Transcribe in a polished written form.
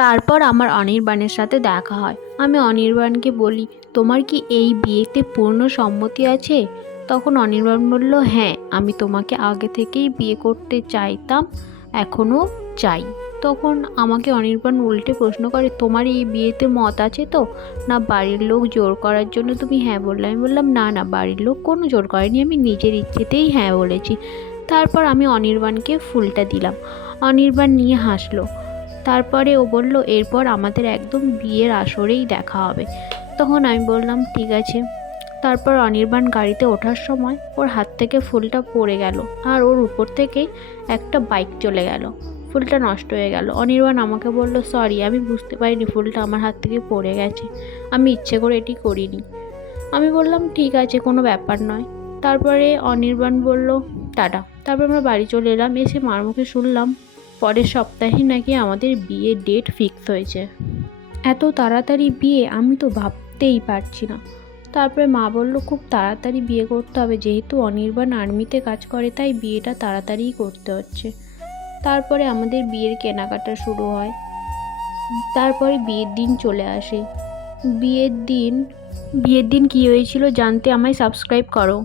তারপর আমার অনির্বাণের সাথে দেখা হয়। আমি অনির্বাণকে বলি, তোমার কি এই বিয়েতে পূর্ণ সম্মতি আছে? তখন অনির্বাণ বলল, হ্যাঁ, আমি তোমাকে আগে থেকেই বিয়ে করতে চাইতাম, এখনও চাই। তখন আমাকে অনির্বাণ উল্টে প্রশ্ন করে, তোমার এই বিয়েতে মত আছে তো, না বাড়ির লোক জোর করার জন্য তুমি হ্যাঁ বললে? আমি বললাম, না না, বাড়ির লোক কোনো জোর করেনি, আমি নিজের ইচ্ছেতেই হ্যাঁ বলেছি। তারপর আমি অনির্বাণকে ফুলটা দিলাম। অনির্বাণ নিয়ে হাসলো। তারপরে ও বলল, এরপর আমাদের একদম বিয়ের আসরেই দেখা হবে। তখন আমি বললাম, ঠিক আছে। তারপর অনির্বাণ গাড়িতে ওঠার সময় ওর হাত থেকে ফুলটা পড়ে গেল, আর ওর উপর থেকে একটা বাইক চলে গেল। ফুলটা নষ্ট হয়ে গেল। অনির্বাণ আমাকে বলল, সরি, আমি বুঝতে পারিনি ফুলটা আমার হাত থেকে পড়ে গেছে, আমি ইচ্ছে করে এটি করিনি। আমি বললাম, ঠিক আছে, কোনো ব্যাপার নয়। তারপরে অনির্বাণ বলল, টাটা। তারপর আমরা বাড়ি চলে এলাম। এসে মার মুখে শুনলাম পরের সপ্তাহে নাকি আমাদের বিয়ের ডেট ফিক্স হয়েছে। এত তাড়াতাড়ি বিয়ে, আমি তো ভাবতেই পারছি না। তারপরে মা বলল, খুব তাড়াতাড়ি বিয়ে করতে হবে, যেহেতু অনির্বাণ আর্মিতে কাজ করে তাই বিয়েটা তাড়াতাড়িই করতে হচ্ছে। তারপরে আমাদের বিয়ের কেনাকাটা শুরু হয়। তারপরে বিয়ের দিন চলে আসে। বিয়ের দিন কী হয়েছিল জানতে আমায় সাবস্ক্রাইব করো।